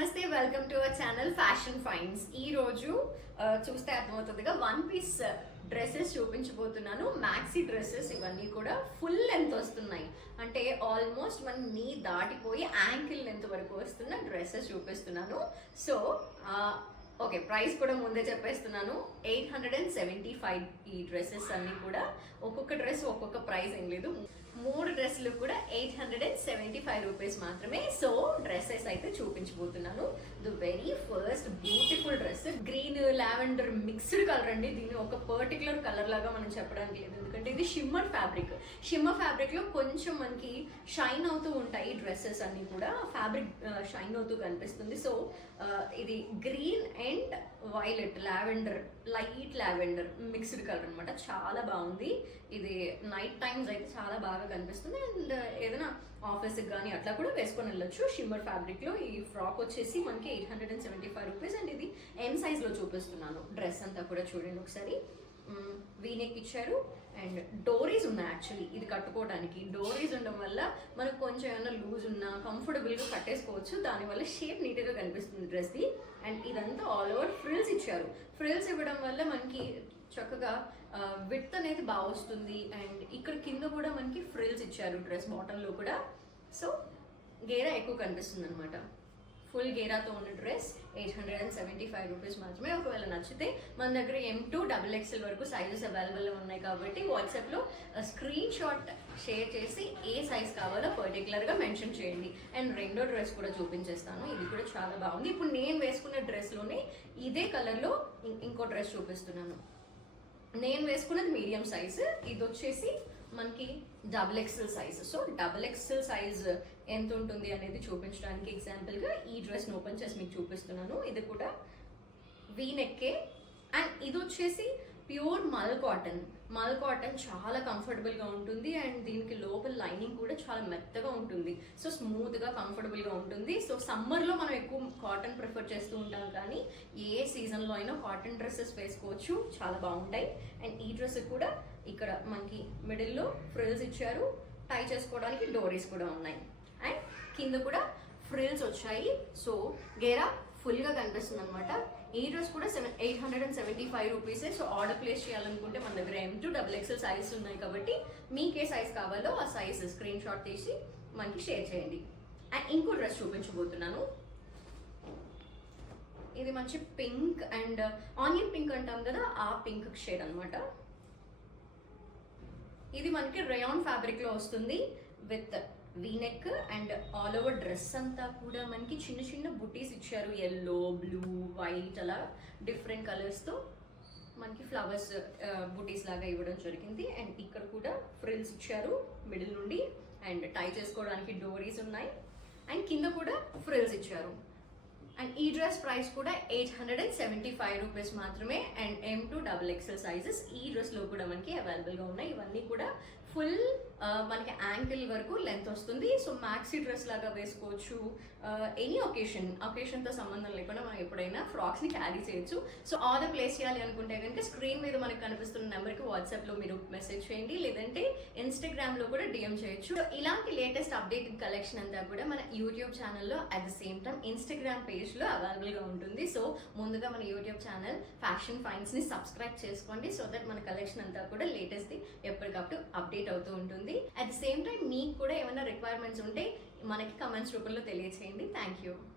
నమస్తే, welcome to our channel fashion fines. ఈ రోజు చూస్తే అర్థమవుతుందిగా వన్ పీస్ డ్రెస్సెస్ చూపించబోతున్నాను. మ్యాక్సీ డ్రెస్సెస్ ఇవన్నీ కూడా ఫుల్ లెంత్ వస్తున్నాయి, అంటే ఆల్మోస్ట్ మన నీ దాటిపోయి యాంకిల్ లెంత్ వరకు వస్తున్న డ్రెస్సెస్ చూపిస్తున్నాను. సో ఓకే, ప్రైస్ కూడా ముందే చెప్పేస్తున్నాను. 875 ఈ డ్రెస్సెస్ అన్ని కూడా. ఒక్కొక్క డ్రెస్ ఒక్కొక్క ప్రైస్ ఏం లేదు, 3 డ్రెస్సులు కూడా 875 రూపీస్ మాత్రమే. సో డ్రెస్సెస్ అయితే చూపించబోతున్నాను. The very first beautiful dress, green lavender mixed colour అండి. దీన్ని ఒక పర్టికులర్ కలర్ లాగా మనం చెప్పడానికి లేదు, ఎందుకంటే ఇది షిమ్మర్ ఫ్యాబ్రిక్. షిమ్మర్ ఫ్యాబ్రిక్ లో కొంచెం మనకి షైన్ అవుతూ ఉంటాయి డ్రెస్సెస్ అన్ని కూడా. ఫ్యాబ్రిక్ షైన్ అవుతూ కనిపిస్తుంది. సో ఇది green and violet lavender, light lavender mixed colour అనమాట. చాలా బాగుంది. ఇది నైట్ టైమ్స్ అయితే చాలా బాగా కనిపిస్తుంది. అండ్ ఏదైనా ఆఫీస్కి కానీ అట్లా కూడా వేసుకొని వెళ్ళొచ్చు. షిమ్మర్ ఫ్యాబ్రిక్ లో ఈ ఫ్రాక్ వచ్చేసి మనకి 875 రూపీస్. అండ్ ఇది ఎం సైజ్ లో చూపిస్తున్నాను. డ్రెస్ అంతా కూడా చూడండి ఒకసారి. వీనెక్ ఇచ్చారు అండ్ డోరీస్ ఉన్నాయి. యాక్చువల్లీ ఇది కట్టుకోవడానికి డోరీస్ ఉండడం వల్ల మనకు కొంచెం ఏమైనా లూజ్ ఉన్నా కంఫర్టబుల్గా కట్టేసుకోవచ్చు. దానివల్ల షేప్ నీట్గా కనిపిస్తుంది డ్రెస్ది. అండ్ ఇదంతా ఆల్ ఓవర్ ఫ్రిల్స్ ఇచ్చారు. ఫ్రిల్స్ ఇవ్వడం వల్ల మనకి చక్కగా విడ్త్ అనేది బాగా వస్తుంది. అండ్ ఇక్కడ కింద కూడా మనకి ఫ్రిల్స్ ఇచ్చారు డ్రెస్ బాటంలో కూడా. సో గేరా ఎక్కువ కనిపిస్తుంది అనమాట. ఫుల్ గేరాతో ఉన్న డ్రెస్ 875 రూపీస్ మాత్రమే. ఒకవేళ నచ్చితే మన దగ్గర M2 XXL వరకు సైజెస్ అవైలబుల్లో ఉన్నాయి కాబట్టి వాట్సాప్లో స్క్రీన్ షాట్ షేర్ చేసి ఏ సైజ్ కావాలో పర్టికులర్గా మెన్షన్ చేయండి. అండ్ రెండో డ్రెస్ కూడా చూపించేస్తాను. ఇది కూడా చాలా బాగుంది. ఇప్పుడు నేను వేసుకున్న డ్రెస్లోనే ఇదే కలర్లో ఇంకో డ్రెస్ చూపిస్తున్నాను. నేను వేసుకున్నది మీడియం సైజ్, ఇది వచ్చేసి మనకి XXL size. So XXL size ఎంత ఉంటుంది అనేది చూపించడానికి ఎగ్జాంపుల్గా ఈ డ్రెస్ని ఓపెన్ చేసి మీకు చూపిస్తున్నాను. ఇది కూడా వీనెక్కే. అండ్ ఇది వచ్చేసి ప్యూర్ మల్ కాటన్. మల్ కాటన్ చాలా కంఫర్టబుల్గా ఉంటుంది. అండ్ దీనికి లోపల లైనింగ్ కూడా చాలా మెత్తగా ఉంటుంది. సో స్మూత్గా కంఫర్టబుల్గా ఉంటుంది. సో సమ్మర్లో మనం ఎక్కువ కాటన్ ప్రిఫర్ చేస్తూ ఉంటాం, కానీ ఏ సీజన్లో అయినా కాటన్ డ్రెస్సెస్ వేసుకోవచ్చు, చాలా బాగుంటాయి. అండ్ ఈ డ్రెస్ కూడా ఇక్కడ మనకి మిడిల్లో ఫ్రిల్స్ ఇచ్చారు, టై చేసుకోవడానికి డోరీస్ కూడా ఉన్నాయి. అండ్ కింద కూడా ఫ్రిల్స్ వచ్చాయి. సో గేరా ఫుల్గా కనిపిస్తుంది అనమాట. ఈ డ్రెస్ కూడా 875 రూపీసే. సో ఆర్డర్ ప్లేస్ చేయాలనుకుంటే మన దగ్గర M2 XXL సైజ్ ఉన్నాయి కాబట్టి మీకు ఏ సైజ్ కావాలో ఆ సైజ్ స్క్రీన్ షాట్ తీసి మనకి షేర్ చేయండి. అండ్ ఇంకో డ్రెస్ చూపించబోతున్నాను. ఇది మంచి పింక్ అండ్ ఆనియన్ పింక్ అంటాం కదా, ఆ పింక్ షేడ్ అనమాట. ఇది మనకి రేయాన్ ఫ్యాబ్రిక్ లో వస్తుంది with V-neck. And all over dress అంతా కూడా మనకి చిన్న చిన్న బుటీస్ ఇచ్చారు. ఎల్లో, బ్లూ, వైట్ అలా డిఫరెంట్ కలర్స్తో మనకి ఫ్లవర్స్ బుటీస్ లాగా ఇవ్వడం జరిగింది. అండ్ ఇక్కడ కూడా ఫ్రిల్స్ ఇచ్చారు మిడిల్ నుండి. అండ్ టై చేసుకోవడానికి డోరీస్ ఉన్నాయి. అండ్ కింద కూడా ఫ్రిల్స్ ఇచ్చారు. అండ్ ఈ డ్రెస్ ప్రైస్ కూడా 875 రూపీస్ మాత్రమే. అండ్ M2 XXL సైజెస్ ఈ డ్రెస్లో కూడా మనకి అవైలబుల్గా ఉన్నాయి. ఇవన్నీ కూడా ఫుల్ మనకి యాంకిల్ వరకు లెంత్ వస్తుంది. సో మ్యాక్సీ డ్రెస్ లాగా వేసుకోవచ్చు. ఎనీ ఒకేషన్తో సంబంధం లేకుండా మనం ఎప్పుడైనా ఫ్రాక్స్ని క్యారీ చేయొచ్చు. సో ఆర్డర్ ప్లేస్ చేయాలి అనుకుంటే కనుక స్క్రీన్ మీద మనకు కనిపిస్తున్న నెంబర్కి వాట్సాప్లో మీరు మెసేజ్ చేయండి, లేదంటే ఇన్స్టాగ్రామ్లో కూడా DM చేయొచ్చు. సో ఇలాంటి లేటెస్ట్ అప్డేటెడ్ కలెక్షన్ అంతా కూడా మన యూట్యూబ్ ఛానల్లో at the same time Instagram పేజ్లో అవైలబుల్గా ఉంటుంది. సో ముందుగా మన యూట్యూబ్ ఛానల్ ఫ్యాషన్ ఫైన్స్ని సబ్స్క్రైబ్ చేసుకోండి. సో దట్ మన కలెక్షన్ అంతా కూడా లేటెస్ట్ది ఎప్పటికప్పుడు అప్డేట్ అవుతూ ఉంటుంది. అట్ ద సేమ్ టైం మీకు కూడా ఏమైనా రిక్వైర్మెంట్స్ ఉంటే మనకి కమెంట్స్ రూపంలో తెలియచేయండి. Thank you.